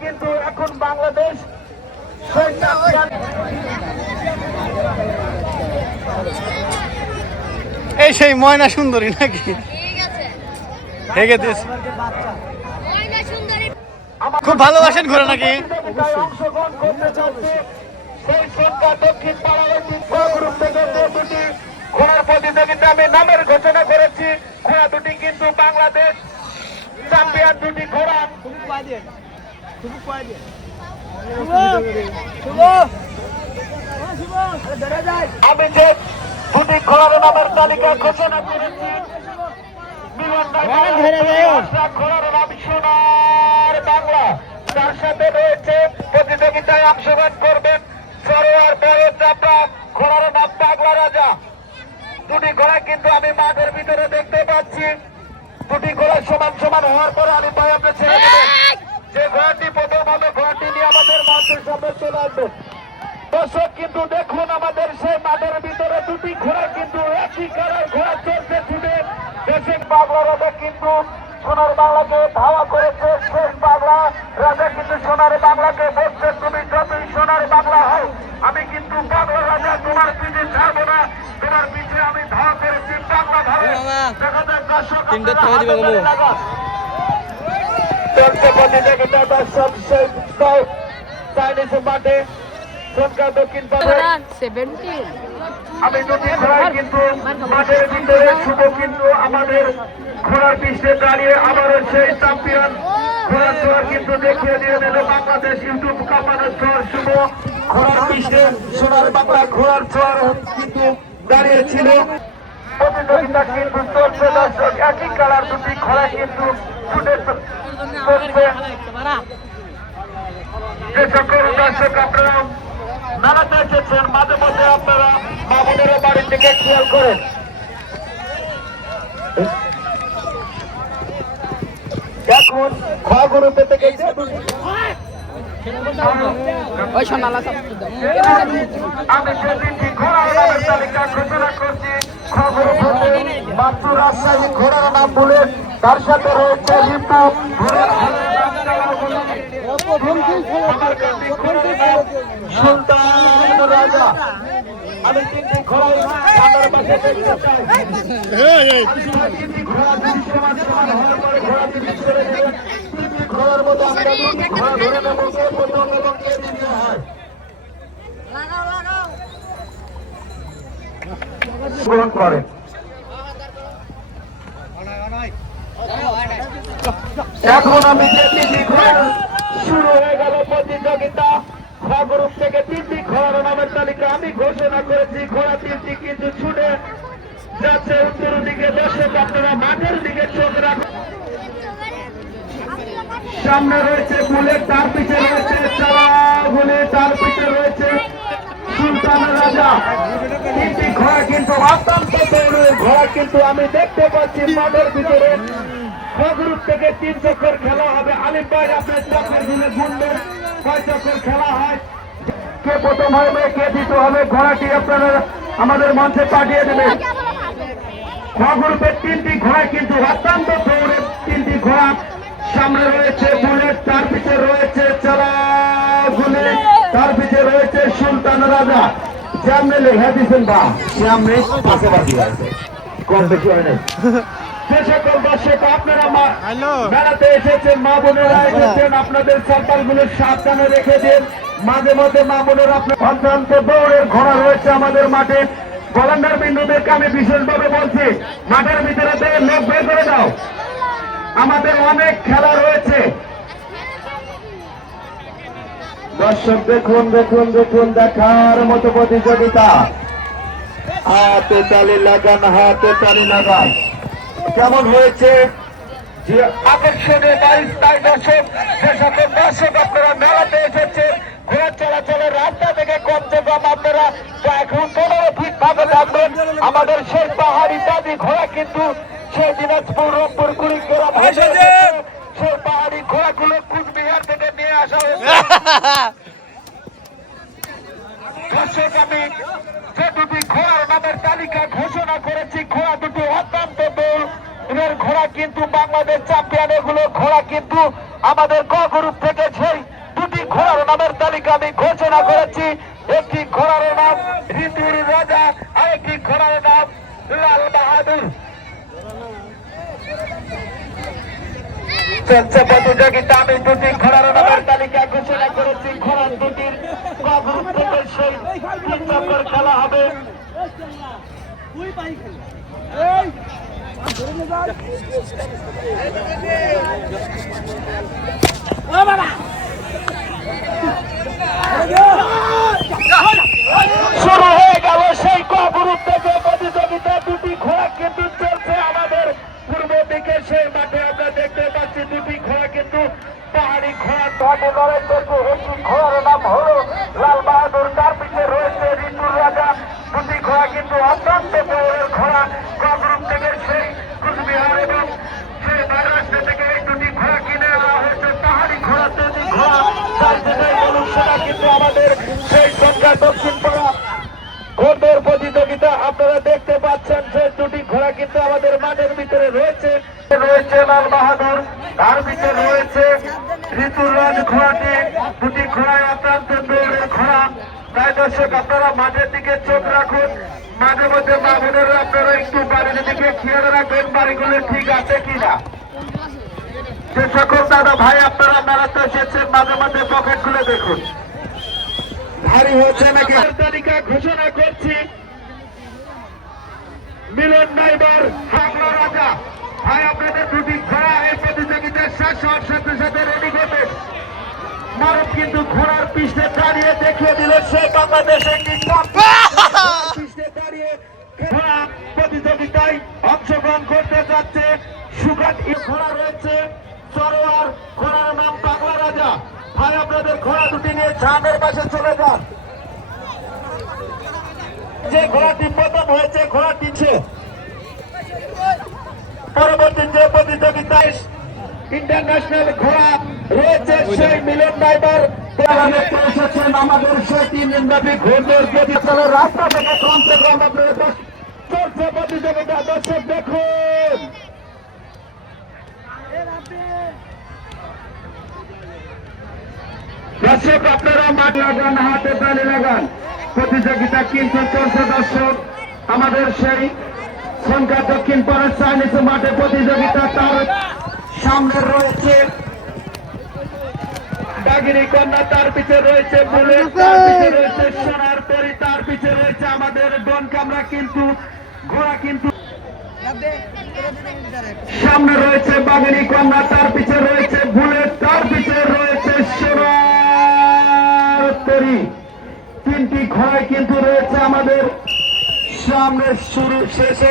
কিন্তু এখন বাংলাদেশ এই সেই ময়না সুন্দরী নাকি? খুব ভালোবাসেন ঘোরা নাকি? অংশগ্রহণ করতে চাচ্ছে সেই দক্ষিণ গ্রুপ থেকে দুটি ঘোড়ার প্রতিযোগিতা আমি নামের ঘোষণা করেছি ঘোড়া দুটি কিন্তু বাংলাদেশ চ্যাম্পিয়ন দুটি ঘোড়া। আমি যে দুটি ঘোড়ার নামের তালিকা ঘোষণা করেছি বাংলা তার রয়েছে প্রতিযোগিতায় অংশগ্রহণ করবেন সরোয়ার বড় চাপা ঘোড়ার নাম পাগলা রাজা দুটি ঘোড়া কিন্তু আমি মাঠের ভিতরে দেখতে পাচ্ছি দুটি ঘোড়া সমান সমান হওয়ার পরে আমি ভাই আপনি যে ঘোড়াটি প্রথম হবে ঘোড়াটি নিয়ে আমাদের মাঠের সামনে চলে আসবে। দর্শক কিন্তু দেখুন আমাদের সেই মাঠের ভিতরে দুটি ঘোড়া কিন্তু একই কালার ঘোড়া চলছে ছুটে। দেশের বাংলা রাজা কিন্তু সোনার বাংলাকে ধাওয়া করেছে। শেষ বাংলা রাজা কিন্তু সোনার বাংলাকে বলছে তুমি যতই সোনার বাংলা হও আমি কিন্তু বাংলা রাজা তোমার পিছিয়ে ছাড়বো না। তোমার পিছিয়ে আমি ধাওয়া করেছি বাংলা ভাবে দেখা যাক দর্শক আপনারা হাতে ধরে লাগা। চলছে প্রতিযোগিতা দর্শক সেই চাইনিজ মাঠে সরকার দক্ষিণ পাড়ে আমি দুটি ঘোড়ায় কিন্তু মাঠের ভিতরে শুভ কিন্তু আমাদের ঘোড়ার পিঠে দাঁড়িয়ে আবারও সেই চ্যাম্পিয়ন ঘোড়ার চোর কিন্তু দেখিয়ে দিয়ে দিল বাংলাদেশ ইউটিউব কাপানোর চোর শুভ। ঘোড়ার পিঠে সোনার বাংলা ঘোড়ার চোর কিন্তু দাঁড়িয়েছিল। প্রতিযোগিতা কিন্তু চলছে দর্শক একই কালার দুটি ঘোড়া কিন্তু এসেছেন মাঝে মাঝে আপনারা খেয়াল আমি সেদিনটি ঘোড়ার তালিকা ঘোষণা করছি। খবর হতে মাত্র রাজশাহী ঘোড়ার নাম বলে তার সাথে রয়েছে লিপু ঘোড়ার আমার কাছে ঘোড়ার নাম সুলতান রাজা আমি তিনটি ঘোড়ার সামনের পাশে দেখতে চাই তিনটি ঘোড়া যদি সমান সমান হওয়ার পরে ঘোড়া যদি ছেড়ে দেবেন তিনটি ঘোড়ার মধ্যে আমরা ঘোড়া ধরে নেব কে প্রথম এবং কে দ্বিতীয় হয় গ্রহণ করেন। এখন আমি শুরু হয়ে গেল প্রতিযোগিতা। খবরূপ থেকে তিনটি ঘোড়ার নামের তালিকা আমি ঘোষণা করেছি। ঘোড়া তিনটি কিন্তু ছুটে যাচ্ছে উত্তর দিকে, দর্শক আপনারা মাঠের দিকে চোখ রাখুন। সামনে রয়েছে বুলেট, তার পিছে রয়েছে চারা বুলেট, তার পিছে রয়েছে সুলতান রাজা। তিনটি ঘোড়া কিন্তু আমি দেখতে পাচ্ছি মাঠের ভিতরে। খগরুপ থেকে তিন চক্কর খেলা হবে। আলিম ভাই আপনার চক্কর চক্কর খেলা হয়। কে প্রথম হবে, কে হবে, ঘোড়াটি আপনারা আমাদের মঞ্চে পাঠিয়ে দেবেন। খগরুপের তিনটি ঘোড়া কিন্তু অত্যন্ত দৌড়ের তিনটি ঘোড়া সামনে রয়েছে, বুলেট, তার পিছে রয়েছে চালা বুলেট, তার পিছে রয়েছে সুলতান রাজা। সামনে লেখা দিচ্ছেন বা সামনে পাশাপাশি আছে। কম বেশি হয় নাই। যে সকল দর্শক আপনারা এসেছেন মা বোনেরা এসেছেন আপনাদের সন্তানগুলো সাবধানে রেখে দিন। মাঝে মধ্যে মা বোনেরা আপনার অত্যন্ত দৌড়ের ঘোড়া রয়েছে আমাদের মাঠে। ভলান্টার বিন্দুদেরকে আমি বিশেষভাবে বলছি মাঠের ভিতরে লোক বের করে দাও। আমাদের অনেক খেলা রয়েছে। দর্শক দেখুন দেখুন দেখুন দেখার মতো প্রতিযোগিতা। হাতে তালি লাগান হাতে তালি লাগান। কেমন হয়েছে? যে আকর্ষণীয় বাইশ তাই দর্শক যে সকল দর্শক আপনারা মেলাতে এসেছে। ঘোড়া চলাচলের রাস্তা থেকে কমছে কম আপনারা। এখন পনেরো ফিট ভাবে থাকবেন আমাদের সেই পাহাড়ি দাদি ঘোড়া কিন্তু সেই দিনাজপুর রংপুর কুড়িগ্রাম দুটি ঘোড়ার দুটি বাংলাদেশ চ্যাম্পিয়ন এগুলো ঘোড়া কিন্তু আমাদের ক গ্রুপ থেকে সেই নামের তালিকা আমি ঘোষণা করেছি। একটি ঘোড়ার নাম ঋতুর রাজা আর একটি ঘোড়ার নাম লাল বাহাদুর। চলছে প্রতিযোগিতা আমি দুটি ঘোড়ার নামের তালিকা ঘোষণা করেছি। ঘোড়ার দুটির খেলা হবে। শুরু হয়ে গেল সেই গ্রুপ থেকে প্রতিযোগিতা। দুটি ঘোড়া কিন্তু চলছে আমাদের পূর্ব দিকে, সেই মাঠে আমরা পাচ্ছি দুটি ঘোড়া কিন্তু পাহাড়ি ঘোড়া ভাগে লড়াই করছে একটি ঘোড়ার নাম হলো লাল বাহাদুর, তার পিছিয়ে রয়েছে ঋতুর রাজা। দুটি ঘোড়া কিন্তু অত্যন্ত বড়ের ঘোড়া। গ্রুপ থেকে সেই কুচবিহার এবং সেই মহারাষ্ট্র থেকে এই দুটি ঘোড়া কিনে আনা হয়েছে। পাহাড়ি ঘোড়া তৈরি ঘোড়া। তার অনুষ্ঠানটা কিন্তু আমাদের সেই সন্ধ্যা দক্ষিণ পাড়া প্রতিযোগিতা। আপনারা দেখতে পাচ্ছেন যে দুটি ঘোড়া কিন্তু আমাদের মাঠের ভিতরে রয়েছে। রয়েছে লাল বাহাদুর। তার ভিতরে রয়েছে। ঋতুরাজ ঘোড়াটি দুটি ঘোড়ায় অত্যন্ত দৌড়ের ঘোড়া তাই দর্শক আপনারা মাঠের দিকে চোখ রাখুন। মাঝে মধ্যে মা বোনেরা আপনারা একটু বাড়ির দিকে খেয়াল রাখবেন বাড়িগুলো ঠিক আছে কিনা। যে সকল দাদা ভাই আপনারা মেলাতে এসেছেন মাঝে মাঝে পকেট খুলে দেখুন। ভারী হচ্ছে নাকি? তালিকা ঘোষণা করছি। মিলন নাইবার হামলা রাজা। ভাই আপনাদের দুটি ঘোড়া প্রতিযোগিতার হওয়ার সাথে সাথে রেডি করবে। মারব কিন্তু ঘোড়ার পিছনে দাঁড়িয়ে দেখিয়ে দিল সে বাংলাদেশে একটি পিছনে দাঁড়িয়ে ঘোড়া প্রতিযোগিতায় অংশগ্রহণ করতে যাচ্ছে সুগাট ঘোড়া রয়েছে সরোয়ার ঘোড়ার নাম বাংলা রাজা। ভাই, আপনাদের ঘোড়া দুটি নিয়ে ঝাঁকের পাশে চলে যান। যে ঘোড়াটি প্রথম হয়েছে, ঘোড়াটি পরবর্তী যে প্রতিযোগিতায় ইন্টারন্যাশনাল ঘোড়া রয়েছে সেই মিলন ড্রাইভার এসেছেন আমাদের সেই তিন দিনব্যাপী ঘোড়দের রাস্তা থেকে কমসে কম আপনাদের চলছে প্রতিযোগিতা। দর্শক দেখুন। দর্শক আপনারা মাঠ লাগান হাতে তালি লাগান। প্রতিযোগিতা কিন্তু চলছে দর্শক। আমাদের সেই সংখ্যা দক্ষিণ পাড়ার চাইনিজ মাঠে প্রতিযোগিতা তার সামনে রয়েছে। বাগিনী কন্যা তার পিছে রয়েছে বুলেট তার পিছিয়ে রয়েছে সোনার পরি তার পিছিয়ে রয়েছে আমাদের ডন কামরা কিন্তু ঘোড়া কিন্তু। সামনে রয়েছে বাগিনী কন্যা তার পিছিয়ে রয়েছে বুলেট তার পিছিয়ে রয়েছে সোনার তরি তিনটি ঘোড়ায় কিন্তু রয়েছে আমাদের সামনে শুরু শেষে।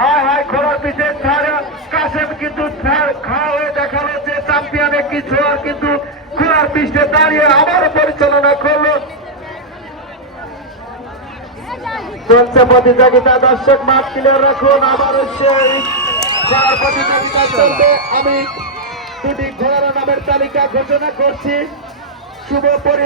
হায় হায় ছাড়া কাশেম কিন্তু খাওয়া হয়ে দেখা যাচ্ছে চ্যাম্পিয়নে কিছু আর কিন্তু পিছনে দাঁড়িয়ে আবারও পরিচালনা করল। চলছে প্রতিযোগিতা, দর্শক মাঠ ক্লিয়ার রাখুন আবার সেই প্রতিযোগিতা চলবে। আমি দুটি ঘোড়ার নামের তালিকা ঘোষণা করছি। শুভ পরি